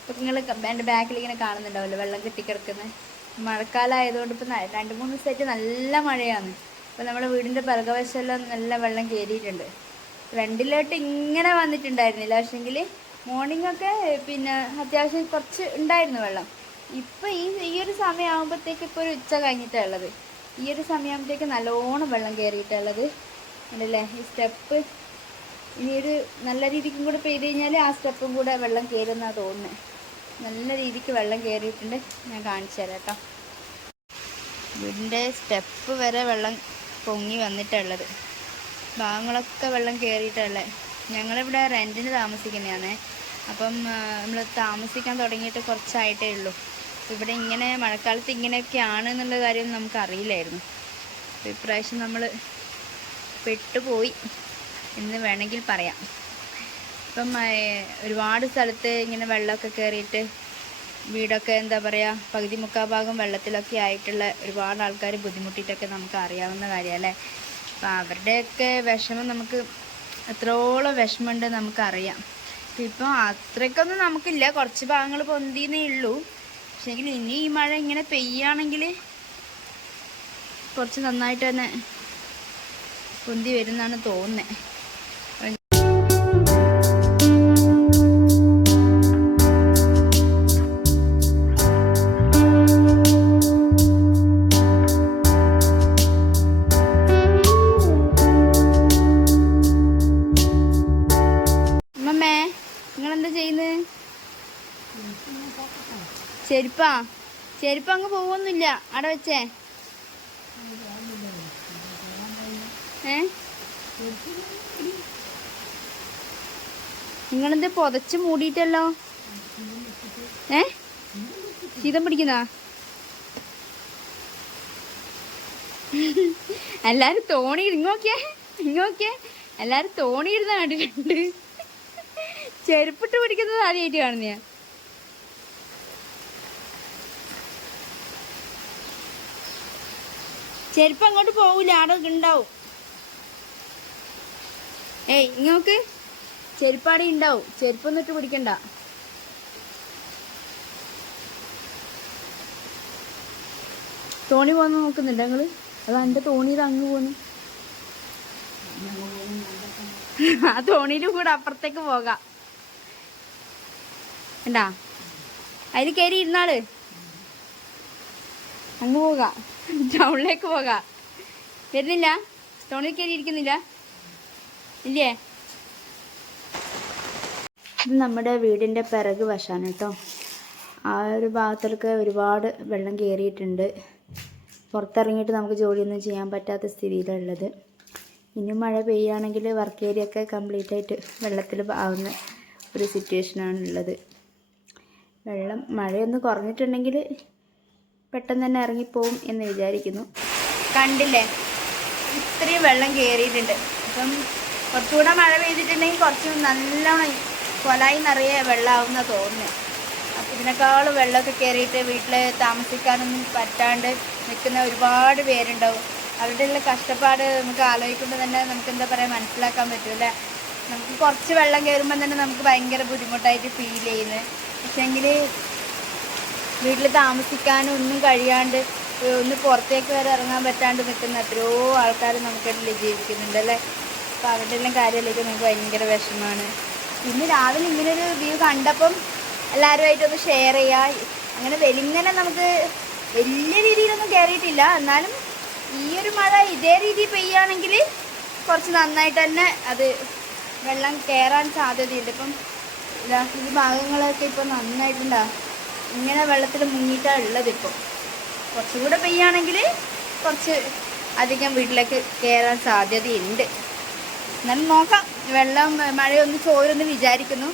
ഇപ്പം നിങ്ങൾ എന്റെ ബാക്കിൽ ഇങ്ങനെ കാണുന്നുണ്ടാവല്ലോ വെള്ളം കെട്ടിക്കിടക്കുന്ന. മഴക്കാലം ആയതുകൊണ്ട് ഇപ്പം രണ്ട് മൂന്ന് ദിവസമായിട്ട് നല്ല മഴയാണ്. ഇപ്പം നമ്മുടെ വീടിന്റെ പിറകവശമെല്ലാം നല്ല വെള്ളം കയറിയിട്ടുണ്ട്. ഫ്രണ്ടിലോട്ട് ഇങ്ങനെ വന്നിട്ടുണ്ടായിരുന്നില്ല. പക്ഷേങ്കിൽ മോർണിംഗ് ഒക്കെ പിന്നെ അത്യാവശ്യം കുറച്ച് ഉണ്ടായിരുന്നു വെള്ളം. ഇപ്പം ഈ ഈ ഒരു സമയമാകുമ്പോഴത്തേക്ക് ഇപ്പോൾ ഒരു ഉച്ച കഴിഞ്ഞിട്ടാണ് ഉള്ളത്. ഈ ഒരു സമയമാകുമ്പോഴത്തേക്ക് നല്ലോണം വെള്ളം കയറിയിട്ടുള്ളത് ഉണ്ടല്ലേ ഈ സ്റ്റെപ്പ് ഇനി ഒരു നല്ല രീതിക്കും കൂടെ പെയ്ത് കഴിഞ്ഞാൽ ആ സ്റ്റെപ്പും കൂടെ വെള്ളം കയറുന്നാ തോന്നുന്നത് നല്ല രീതിക്ക് വെള്ളം കയറിയിട്ടുണ്ട് ഞാൻ കാണിച്ചു തരാം കേട്ടോ വീടിന്റെ സ്റ്റെപ്പ് വരെ വെള്ളം പൊങ്ങി വന്നിട്ടുള്ളത്. ഭാഗങ്ങളൊക്കെ വെള്ളം കയറിയിട്ടുള്ളത് ഞങ്ങളിവിടെ റെന്റിന് താമസിക്കുന്നതാണ് അപ്പം നമ്മൾ താമസിക്കാൻ തുടങ്ങിയിട്ട് കുറച്ചായിട്ടേ ഉള്ളൂ. ഇവിടെ ഇങ്ങനെ മഴക്കാലത്ത് ഇങ്ങനെയൊക്കെയാണ് എന്നുള്ള കാര്യം നമുക്ക് അറിയില്ലായിരുന്നു. ഇപ്രാവശ്യം നമ്മൾ പെട്ടുപോയി. എന്ന് വേണമെങ്കിൽ പറയാം. ഇപ്പം ഒരുപാട് സ്ഥലത്ത് ഇങ്ങനെ വെള്ളമൊക്കെ കയറിയിട്ട് വീടൊക്കെ എന്താ പറയുക പകുതി മുക്കാൽ ഭാഗം വെള്ളത്തിലൊക്കെ ആയിട്ടുള്ള ഒരുപാട് ആൾക്കാർ ബുദ്ധിമുട്ടിയിട്ടൊക്കെ നമുക്ക് അറിയാവുന്ന കാര്യമല്ലേ? അപ്പം അവരുടെയൊക്കെ വിഷമം നമുക്ക് എത്രോളം വിഷമമുണ്ട് നമുക്കറിയാം. ഇപ്പം അത്രയ്ക്കൊന്നും നമുക്കില്ല. കുറച്ച് ഭാഗങ്ങൾ പൊന്തിന്നേ ഉള്ളൂ. പക്ഷേങ്കിൽ ഇനി ഈ മഴ ഇങ്ങനെ പെയ്യാണെങ്കിൽ കുറച്ച് നന്നായിട്ട് തന്നെ പൊന്തി വരുന്നാണ് തോന്നുന്നത് ചെരുപ്പാ. ചെരുപ്പ് അങ്ങ് പോവൊന്നുമില്ല. അവിടെ വെച്ചേ. ഏ? നിങ്ങളെന്ത് പൊതച്ച് മൂടിയിട്ടല്ലോ? ഏ? ശീതം പിടിക്കുന്ന? എല്ലാരും തോണി ഇങ്ങോക്കേ ഇങ്ങോക്കേ എല്ലാരും തോണി ഇരുന്ന് കണ്ടിട്ടുണ്ട്. ചെരുപ്പിട്ട് പിടിക്കുന്നത് ആദ്യമായിട്ട് കാണുന്ന ചെരുപ്പ് അങ്ങോട്ട് പോവില്ല അവിടെ ഉണ്ടാവും ഏയ് ഇങ്ങോക്ക് ചെരുപ്പാടി ഉണ്ടാവും ചെരുപ്പൊന്നും ഇട്ട് പിടിക്കണ്ട. തോണി പോന്ന് നോക്കുന്നുണ്ട് ഞങ്ങൾ അത് എന്റെ തോണിയിൽ അങ്ങ് പോന്നു ആ തോണിയിലും കൂടെ അപ്പുറത്തേക്ക് പോകാം. എന്താ അതിൽ കയറി ഇരുന്നാൾ. അങ്ങ് പോകാം. ടൗണിലേക്ക് പോകാം. വരുന്നില്ല? സ്റ്റോണിൽ കയറി ഇരിക്കുന്നില്ല? ഇല്ലേ? ഇത് നമ്മുടെ വീടിന്റെ പിറക് വശമാണ് കേട്ടോ. ആ ഒരു ഭാഗത്തൊക്കെ ഒരുപാട് വെള്ളം കയറിയിട്ടുണ്ട്. പുറത്തിറങ്ങിയിട്ട് നമുക്ക് ജോലിയൊന്നും ചെയ്യാൻ പറ്റാത്ത സ്ഥിതിയിലുള്ളത് ഇനി മഴ പെയ്യുകയാണെങ്കിൽ വർക്ക് ഏരിയ ഒക്കെ കംപ്ലീറ്റ് ആയിട്ട് വെള്ളത്തിൽ ആവുന്ന ഒരു സിറ്റുവേഷനാണ് ഉള്ളത് വെള്ളം മഴയൊന്ന് കുറഞ്ഞിട്ടുണ്ടെങ്കിൽ പെട്ടെന്ന് തന്നെ ഇറങ്ങിപ്പോവും എന്ന് വിചാരിക്കുന്നു. കണ്ടില്ലേ? ഇത്രയും വെള്ളം കയറിയിട്ടുണ്ട് അപ്പം കുറച്ചുകൂടെ മഴ പെയ്തിട്ടുണ്ടെങ്കിൽ കുറച്ച് നല്ലോണം കൊലായി നിറയെ വെള്ളമാവുന്ന തോന്നുന്നു അപ്പം ഇതിനേക്കാളും വെള്ളമൊക്കെ കയറിയിട്ട് വീട്ടിൽ താമസിക്കാനൊന്നും പറ്റാണ്ട് നിൽക്കുന്ന ഒരുപാട് പേരുണ്ടാവും. അവരുടെ ഉള്ള കഷ്ടപ്പാട് നമുക്ക് ആലോചിക്കുമ്പോൾ തന്നെ നമുക്ക് എന്താ പറയുക മനസ്സിലാക്കാൻ പറ്റില്ല നമുക്ക് കുറച്ച് വെള്ളം കയറുമ്പോൾ തന്നെ നമുക്ക് ഭയങ്കര ബുദ്ധിമുട്ടായിട്ട് ഫീൽ ചെയ്യുന്നത്. പക്ഷേങ്കിൽ വീട്ടിൽ താമസിക്കാനും ഒന്നും കഴിയാണ്ട് ഒന്ന് പുറത്തേക്ക് വരെ ഇറങ്ങാൻ പറ്റാണ്ട് നിൽക്കുന്ന എത്രയോ ആൾക്കാർ നമുക്കിടയിൽ ജീവിക്കുന്നുണ്ട് അല്ലേ? അപ്പോൾ അവരുടെ എല്ലാം കാര്യമല്ലേ നമുക്ക് ഭയങ്കര വിഷമമാണ്. ഇന്ന് രാവിലെ ഇങ്ങനൊരു വ്യൂ കണ്ടപ്പം എല്ലാവരുമായിട്ടൊന്ന് ഷെയർ ചെയ്യുക അങ്ങനെ വെലിങ്ങനെ നമുക്ക് വലിയ രീതിയിലൊന്നും കയറിയിട്ടില്ല എന്നാലും ഈ ഒരു മഴ ഇതേ രീതിയിൽ പെയ്യുകയാണെങ്കിൽ കുറച്ച് നന്നായിട്ട് തന്നെ അത് വെള്ളം കയറാൻ സാധ്യതയുണ്ട്. ഇപ്പം ഈ ഭാഗങ്ങളൊക്കെ ഇപ്പം നന്നായിട്ടുണ്ടാ. ഇങ്ങനെ വെള്ളത്തിൽ മുങ്ങിയിട്ടാണ് ഉള്ളത് ഇപ്പോൾ കുറച്ചുകൂടെ പെയ്യാണെങ്കിൽ കുറച്ച് അധികം വീട്ടിലേക്ക് കയറാൻ സാധ്യതയുണ്ട്. എന്നാലും നോക്കാം. വെള്ളം മഴയൊന്ന് ചോരുമെന്ന് വിചാരിക്കുന്നു.